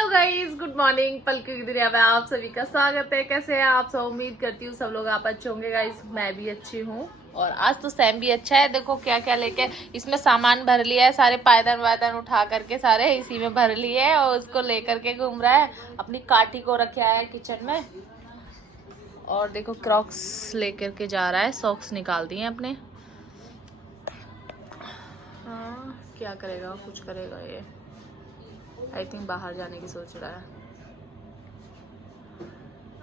Hello guys, good morning. Palki की दुनिया में आप सभी का स्वागत है। कैसे हैं आप सब? उम्मीद करती हूँ सब लोग आप अच्छे होंगे गाइस। मैं भी अच्छी हूँ और आज तो सैम भी अच्छा है। देखो क्या क्या लेके इसमें सामान भर लिया है, सारे पायदान वायदान उठा करके सारे इसी में भर लिए है और उसको लेकर के घूम रहा है। अपनी काठी को रखा है किचन में और देखो क्रॉक्स लेकर के जा रहा है। सॉक्स निकाल दिए अपने। हाँ क्या करेगा, कुछ करेगा ये। आई थिंक बाहर जाने की सोच रहा है।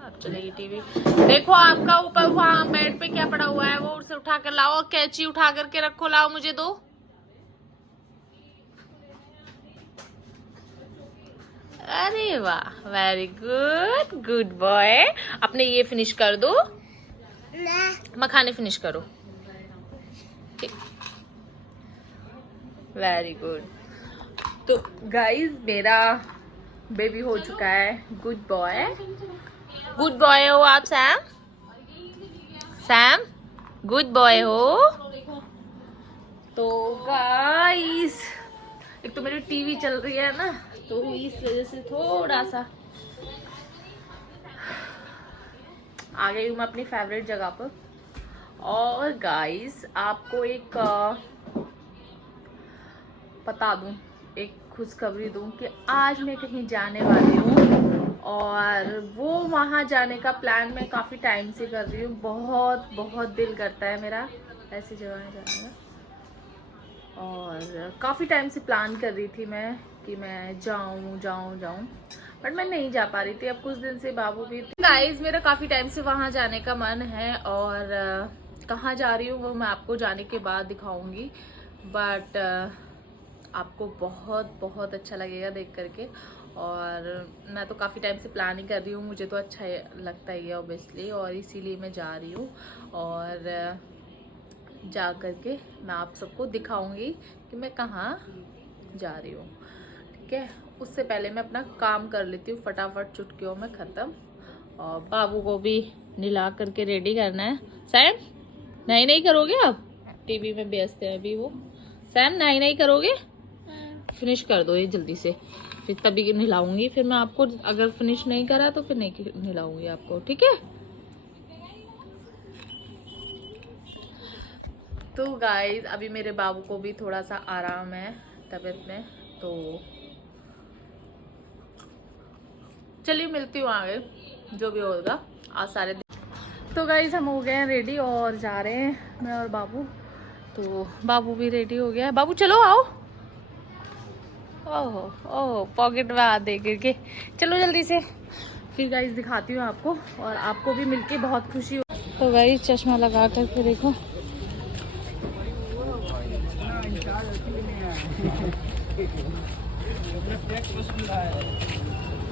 अब चलेगी टीवी। देखो आपका ऊपर वहाँ बेड पे क्या पड़ा हुआ है, वो उसे उठा कर लाओ। कैंची उठा करके रखो, लाओ मुझे दो। अरे वाह, वेरी गुड, गुड बॉय। अपने ये फिनिश कर दो, मखाने फिनिश करो। ठीक, वेरी गुड। तो गाइस मेरा बेबी हो चुका है। गुड बॉय, गुड बॉय हो आप सैम। सैम गुड बॉय हो। तो गाइस एक तो मेरी टीवी चल रही है ना, तो इस वजह से थोड़ा सा आ गई हूँ मैं अपनी फेवरेट जगह पर। और गाइस आपको एक बता दूं, एक खुशखबरी दूं कि आज मैं कहीं जाने वाली हूँ और वो वहाँ जाने का प्लान मैं काफ़ी टाइम से कर रही हूँ। बहुत बहुत दिल करता है मेरा ऐसी जगह जाने का और काफ़ी टाइम से प्लान कर रही थी मैं कि मैं जाऊँ जाऊँ जाऊँ, बट मैं नहीं जा पा रही थी। अब कुछ दिन से बाबू भी। गाइस मेरा काफ़ी टाइम से वहाँ जाने का मन है और कहाँ जा रही हूँ वो मैं आपको जाने के बाद दिखाऊंगी। बट आपको बहुत बहुत अच्छा लगेगा देख करके। और मैं तो काफ़ी टाइम से प्लान ही कर रही हूँ, मुझे तो अच्छा लगता ही है ऑब्वियसली, और इसीलिए मैं जा रही हूँ। और जा करके मैं आप सबको दिखाऊंगी कि मैं कहाँ जा रही हूँ। ठीक है, उससे पहले मैं अपना काम कर लेती हूँ फटाफट, चुटकियों में ख़त्म। और बाबू को भी नहला करके रेडी करना है। सैम नहीं करोगे आप? टीवी में व्यस्त है अभी वो। सैम नहीं करोगे? फिनिश कर दो ये जल्दी से, फिर तभी नहलाऊंगी। फिर मैं आपको, अगर फिनिश नहीं करा तो फिर नहीं नहलाऊंगी आपको, ठीक है? तो गाइस अभी मेरे बाबू को भी थोड़ा सा आराम है तबीयत में, तो चलिए मिलती हूँ आगे जो भी होगा आज सारे दिन। तो गाइस हम हो गए हैं रेडी और जा रहे हैं मैं और बाबू। तो बाबू भी रेडी हो गया है। बाबू चलो आओ। ओहो ओहो, पॉकेट में हाथ दे करके। चलो जल्दी से, फिर गाइस दिखाती हूँ आपको और आपको भी मिलके बहुत खुशी हो। तो गाइस चश्मा लगा करके देखो।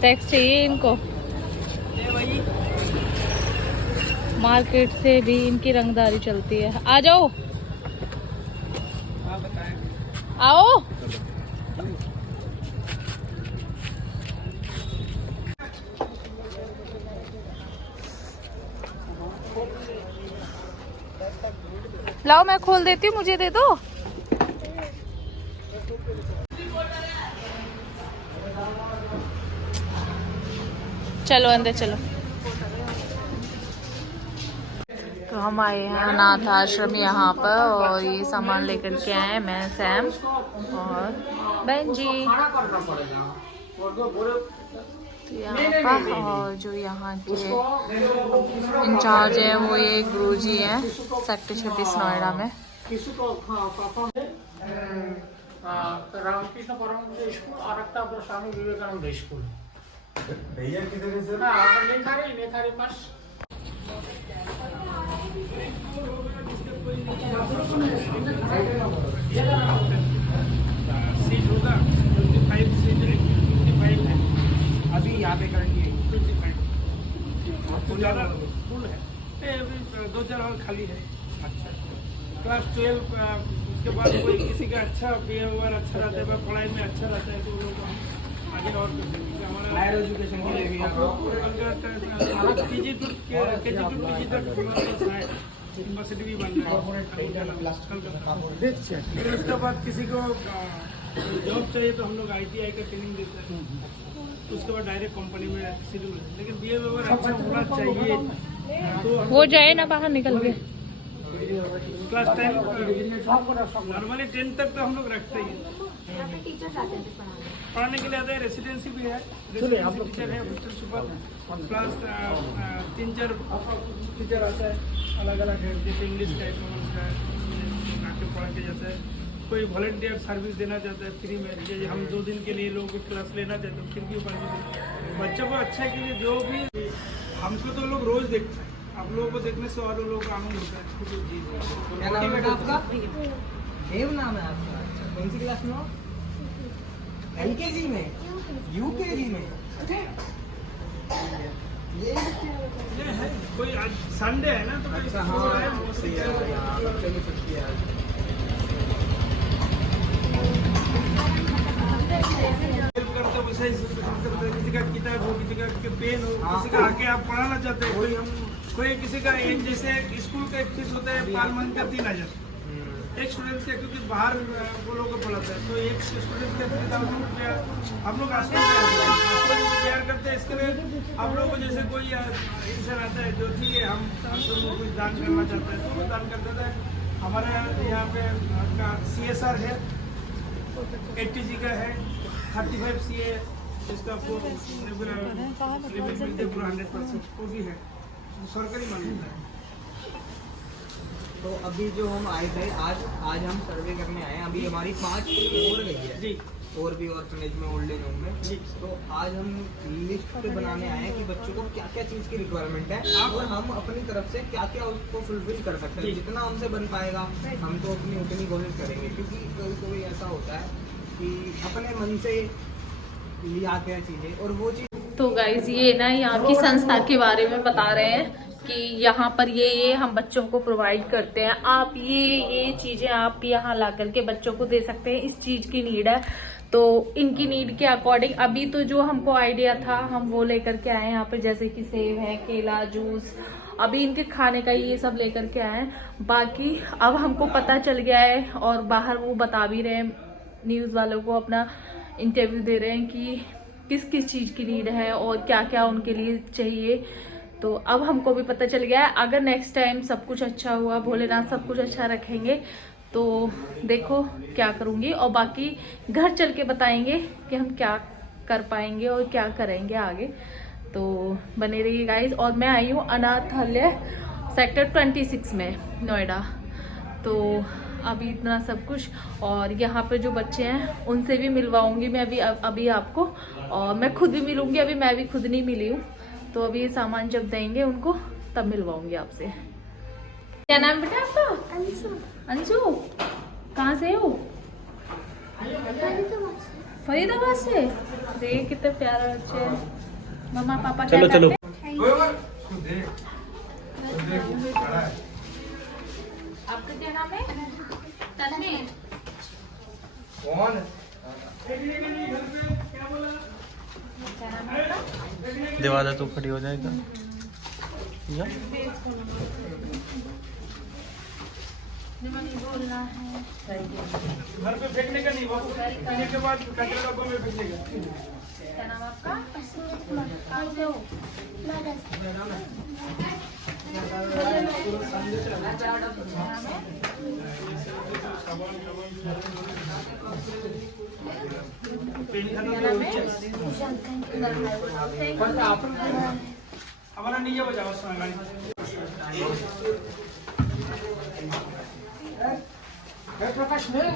टैक्स चाहिए इनको। मार्केट से भी इनकी रंगदारी चलती है। आ जाओ, आओ। लाओ मैं खोल देती हूँ, मुझे दे दो। चलो अंदर चलो। तो हम आए हैं अनाथ आश्रम यहाँ पर और ये सामान लेकर के आए हैं मैं, सैम और बहन जी। तो यहाँ पर और जो यहाँ के इंचार्ज है वो ये गुरुजी हैं सेक्टर 26 नोएडा में। रामकृष्ण परमहंस स्कूल और स्वामी विवेकानंद स्कूल। भैया किधर है सर? नेथारी पास। सीट होगा 55 सीट, 55 है अभी यहाँ पे करेंगे 55 फुल है, अभी 2-4 और खाली है। अच्छा, क्लास 12 उसके बाद कोई किसी का अच्छा बिहेवियर अच्छा रहता है, पढ़ाई में अच्छा रहता है तो वो लोग आगे और हमारा हायर एजुकेशन के लिए भी केजी टू पीजी तक यूनिवर्सिटी भी बन रहा है। फिर उसके बाद किसी को जॉब चाहिए तो हम लोग ITI का ट्रेनिंग देते हैं, तो उसके बाद डायरेक्ट कंपनी में शेड्यूल है। लेकिन बिहेवियर अच्छा होना चाहिए। तो वो जाए ना बाहर निकल के। क्लास 10 नॉर्मली 10 तक तो हम लोग रखते ही हैं। पढ़ाने के लिए आते हैं। रेसिडेंसी भी है, रेसिडेंसी टीचर है, हॉस्टल सुपर प्लस 3-4 टीचर आता है, अलग अलग है, जैसे इंग्लिश का है, कॉमर्स का है, आके पढ़ा के जाता है। कोई वॉलंटियर सर्विस देना चाहता है फ्री में, जैसे हम 2 दिन के लिए लोगों को क्लास लेना चाहते हैं, फिर भी उपाय बच्चों को अच्छा के लिए जो भी हमको तो लोग रोज देखते हैं, आप लोगों को देखने से और लोगों का आनंद होता है। क्या नाम है आपका? देव नाम है आपका। अच्छा, कौन सी क्लास में हो? LKG में, UKG में। ये है कोई आज संडे है ना, तो अच्छा हाँ, चलो छुट्टी है आज। हेल्प करते हो, वैसे ही करते हैं। किसी का किताब हो, किसी का पेन हो, किसी का आके आप पढ़ाना चाहते हैं, कोई किसी का एक जैसे स्कूल का एक फीस होता है पर मंथ का 3000 एक स्टूडेंट का, क्योंकि बाहर वो लोग को पढ़ाता है, तो एक स्टूडेंट का 3000 रुपया हम लोग आश्रम तैयार करते हैं। इसके लिए आप लोगों को जैसे कोई इंसान आता है जो ठीक है हम आश्रम में कुछ दान करना चाहते हैं, तो वो दान कर देता है। हमारे यहाँ पे आपका CSR है, 80G का है, 35 CA जिसका आपको लिमिट मिलती है पूरा 100%, वो भी है, सरकारी मान्यता है। तो अभी जो हम आए थे आज हम सर्वे करने आए हैं। अभी हमारी 5 टीम और गई है जी, और भी ऑर्फनेज में, ओल्ड एज होम में जी। तो आज हम लिस्ट बनाने आए हैं कि बच्चों को क्या क्या चीज़ की रिक्वायरमेंट है और हम अपनी तरफ से क्या क्या उसको फुलफिल कर सकते हैं। जितना हमसे बन पाएगा हम तो अपनी उतनी कोशिश करेंगे, क्योंकि कभी कभी ऐसा होता है कि अपने मन से ले आते हैं चीज़ें और वो चीज़। तो गाइज ये ना यहाँ की संस्था के बारे में बता रहे हैं कि यहाँ पर ये हम बच्चों को प्रोवाइड करते हैं। आप ये चीजें आप यहाँ ला करके बच्चों को दे सकते हैं। इस चीज की नीड है तो इनकी नीड के अकॉर्डिंग अभी तो जो हमको आइडिया था हम वो लेकर के आए यहाँ पर, जैसे कि सेब है, केला, जूस, अभी इनके खाने का ये सब लेकर के आए हैं। बाकी अब हमको पता चल गया है और बाहर वो बता भी रहे हैं, न्यूज़ वालों को अपना इंटरव्यू दे रहे हैं कि किस किस चीज़ की नीड है और क्या क्या उनके लिए चाहिए। तो अब हमको भी पता चल गया है। अगर नेक्स्ट टाइम सब कुछ अच्छा हुआ, भोलेनाथ सब कुछ अच्छा रखेंगे, तो देखो क्या करूँगी और बाकी घर चल के बताएंगे कि हम क्या कर पाएंगे और क्या करेंगे आगे। तो बने रहिए गाइज। और मैं आई हूँ अनाथालय सेक्टर 26 में, नोएडा। तो अभी इतना सब कुछ, और यहाँ पे जो बच्चे हैं उनसे भी मिलवाऊंगी मैं अभी आपको, और मैं खुद भी मिलूंगी। अभी मैं भी खुद नहीं मिली हूँ, तो अभी ये सामान जब देंगे उनको तब मिलवाऊंगी आपसे। क्या नाम बेटा आपका? अंशु। अंशु, कहाँ से हो? फरीदाबाद से। देख कितने प्यारे बच्चे हैं। मम्मा पापा क्या करते हैं? आपका क्या नाम है? तन्वी। कौन? देवादा तू खड़ी हो जाएगा। बोलना है घर पे फेंकने का नहीं, पीने के बाद कचरा डब्बा में फेंकने का। क्या नाम आपका? कहाँ से हो? हमारा नीचे बजाओ गाड़ी। प्रकाश में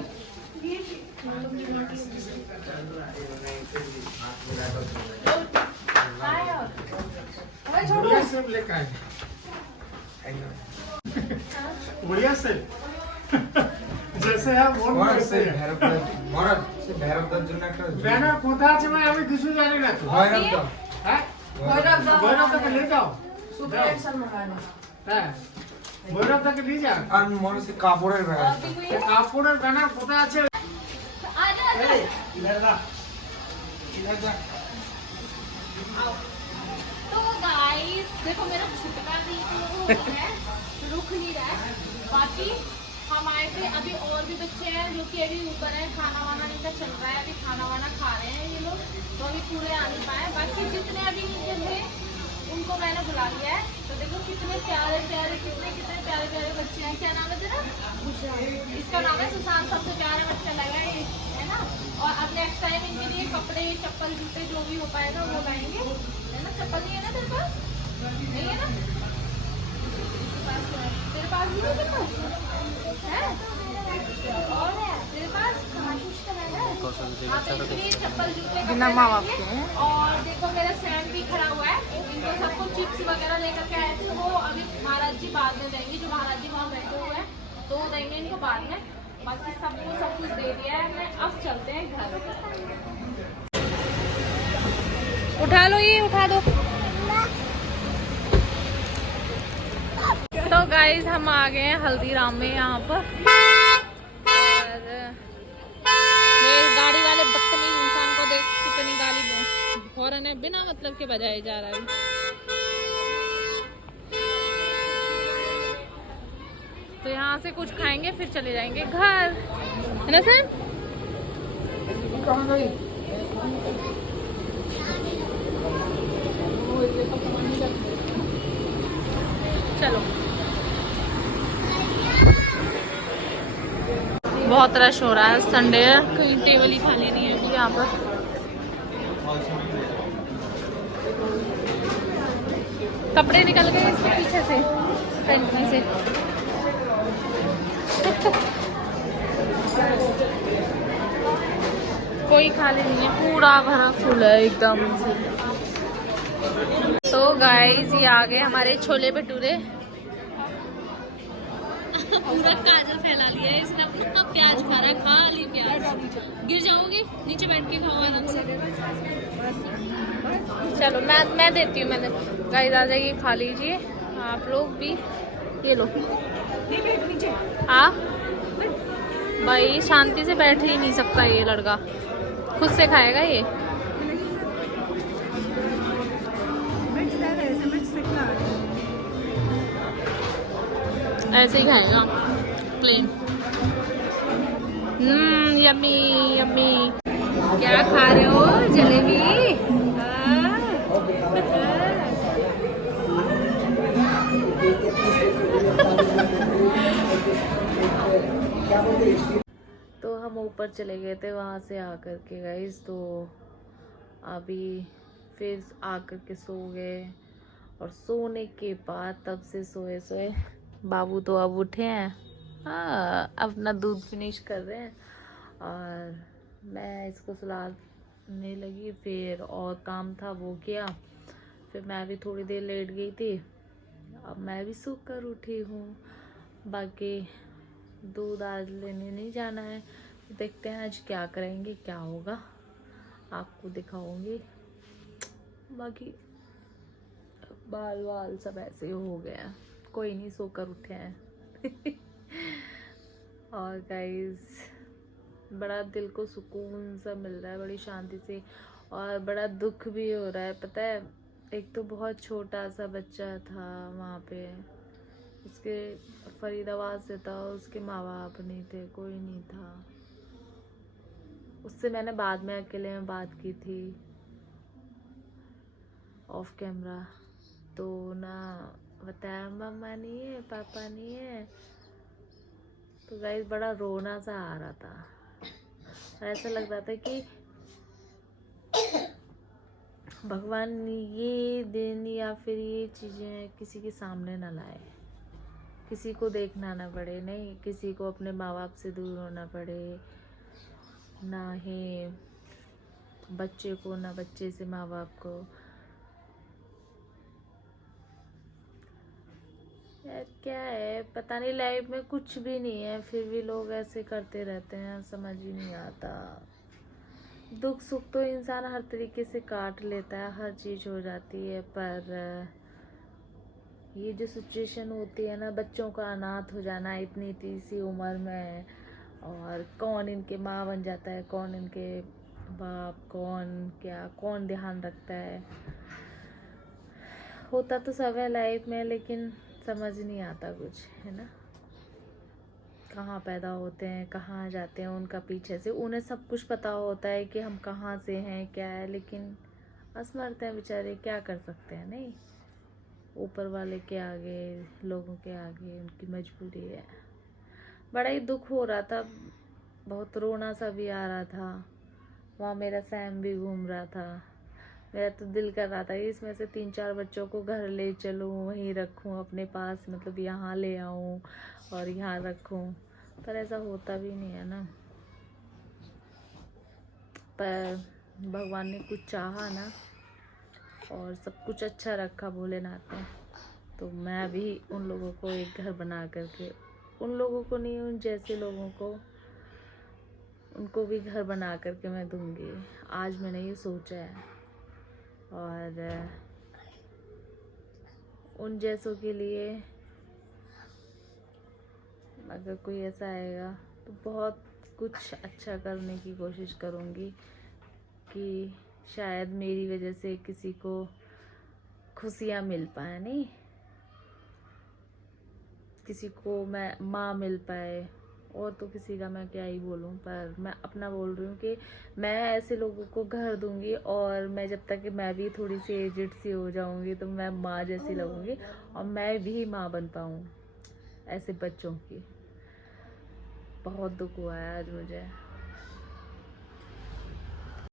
बढ़िया से जैसे है वो वैसे है। भैरव बैनर कोथा আছে मैं अभी কিছু জানি না তো। হ্যাঁ ভৈরব থেকে ले जाओ। সুপার সম্মাননা। হ্যাঁ ভৈরব থেকে নিয়ে যান। আর মনে से কাপড়ের ব্যানার। কাপড়ের ব্যানার কোথা আছে? এই इधर जा। तो गाइस देखो मेरा छुटका भी है, रुक नहीं रहा है। बाकी हम आए थे, अभी और भी बच्चे हैं जो कि अभी ऊपर है, खाना वाना इनका चल रहा है, अभी खाना वाना खा रहे हैं ये लोग, तो अभी पूरे आ नहीं पाए। लिया है। तो देखो कितने प्यारे प्यारे कितने प्यारे प्यारे बच्चे हैं। क्या नाम है तेरा? इसका नाम है सुशांत। सबसे प्यारा बच्चा लगा है ना। और अब नेक्स्ट टाइम इनके लिए कपड़े चप्पल जूते जो भी हो पाएगा वो लाएंगे, है ना। चप्पल नहीं है ना तेरे पास? नहीं है ना तेरे पास भी है? तेरे पास है और है तेरे पास? चप्पल जूते बिना माँ बाप के हैं। और देखो मेरा सैम भी खड़ा हुआ है। इनको सबको चिप्स वगैरह लेकर के आए थे, वो अभी महाराज जी बाद में देंगे। जो महाराज जी वहाँ बैठे हुए हैं तो वो देंगे इनको बाद में। बाकी सबको सब कुछ दे दिया है हमने। अब चलते हैं घर। उठा लो, ये उठा दो। तो गाइस हम आ गए हैं हल्दीराम में यहाँ पर। और मेरे गाड़ी वाले बदतमीज इंसान को देख कितनी गाली हॉर्न है बिना मतलब के बजाए जा रहा है। तो यहाँ से कुछ खाएंगे फिर चले जाएंगे घर, है ना सर? चलो। बहुत रश हो रहा है, संडे है, कोई टेबल ही खाली नहीं है यहाँ पर। कपड़े निकल गए इसके पीछे से, पेंट में से। कोई खाली नहीं है, पूरा भरा फुल है एकदम। तो गाइस ये आ गए हमारे छोले भटूरे। पूरा काजल फैला लिया है इसने अपना। प्याज खा रहा है, खाली प्याज। गिर जाओगे, नीचे बैठ के खाओ आराम से। चलो मैं देती हूँ। मैंने गाइस आ जाइए, खा लीजिए आप लोग भी। ये लो। हाँ भाई शांति से बैठ ही नहीं सकता ये लड़का, खुद से खाएगा ये। ऐसे ही खाएगा प्लेन। Yummy yummy. क्या खा रहे हो? जलेबी? तो हम ऊपर चले गए थे वहाँ से आकर के गाइस। तो अभी फिर आकर के सो गए। और सोने के बाद तब से सोए बाबू तो अब उठे हैं। हाँ अपना दूध फिनिश कर रहे हैं और मैं इसको सुलाने लगी। फिर और काम था वो किया। फिर मैं भी थोड़ी देर लेट गई थी। अब मैं भी सो कर उठी हूँ। बाकी दूध आज लेने नहीं जाना है। देखते हैं आज क्या करेंगे, क्या होगा आपको दिखाऊंगी। बाकी बाल वाल सब ऐसे हो गया, कोई नहीं, सोकर उठे हैं। और गाइस बड़ा दिल को सुकून सा मिल रहा है, बड़ी शांति से। और बड़ा दुख भी हो रहा है, पता है। एक तो बहुत छोटा सा बच्चा था वहाँ पे, उसके फरीदाबाद से था, उसके माँ बाप नहीं थे, कोई नहीं था। उससे मैंने बाद में अकेले में बात की थी ऑफ कैमरा। तो ना बताया मम्मा नहीं है, पापा नहीं है। तो गाइस बड़ा रोना सा आ रहा था। ऐसा लग रहा था कि भगवान ये दिन या फिर ये चीज़ें किसी के सामने ना लाए, किसी को देखना ना पड़े। नहीं, किसी को अपने माँ बाप से दूर होना पड़े, ना ही बच्चे को, ना बच्चे से माँ बाप को। यार क्या है पता नहीं, लाइफ में कुछ भी नहीं है फिर भी लोग ऐसे करते रहते हैं, समझ ही नहीं आता। दुख सुख तो इंसान हर तरीके से काट लेता है, हर चीज़ हो जाती है। पर ये जो सिचुएशन होती है ना, बच्चों का अनाथ हो जाना इतनी सी उम्र में, और कौन इनके माँ बन जाता है, कौन इनके बाप, कौन ध्यान रखता है। होता तो सब है लाइफ में, लेकिन समझ नहीं आता कुछ, है ना। कहाँ पैदा होते हैं, कहाँ जाते हैं, उनका पीछे से उन्हें सब कुछ पता होता है कि हम कहाँ से हैं, क्या है, लेकिन असमर्थ हैं बेचारे, क्या कर सकते हैं। नहीं, ऊपर वाले के आगे, लोगों के आगे उनकी मजबूरी है। बड़ा ही दुख हो रहा था, बहुत रोना सा भी आ रहा था। वहाँ मेरा सैम भी घूम रहा था। मेरा तो दिल कर रहा था कि इसमें से 3-4 बच्चों को घर ले चलूँ, वहीं रखूँ अपने पास, मतलब यहाँ ले आऊँ और यहाँ रखूँ, पर ऐसा होता भी नहीं है ना। पर भगवान ने कुछ चाहा ना, और सब कुछ अच्छा रखा भोलेनाथ ने। तो मैं भी उन लोगों को एक घर बना करके, उन लोगों को नहीं, उन जैसे लोगों को, उनको भी घर बना करके मैं दूंगी। आज मैंने ये सोचा है। और उन जैसों के लिए अगर कोई ऐसा आएगा तो बहुत कुछ अच्छा करने की कोशिश करूँगी कि शायद मेरी वजह से किसी को खुशियाँ मिल पाए, नहीं किसी को मैं माँ मिल पाए, और तो किसी का मैं क्या ही बोलूँ। पर मैं अपना बोल रही हूँ कि मैं ऐसे लोगों को घर दूंगी, और मैं जब तक कि मैं भी थोड़ी सी एजिड सी हो जाऊंगी तो मैं माँ जैसी लगूंगी, और मैं भी माँ बन पाऊँ ऐसे बच्चों की। बहुत दुख हुआ है आज मुझे।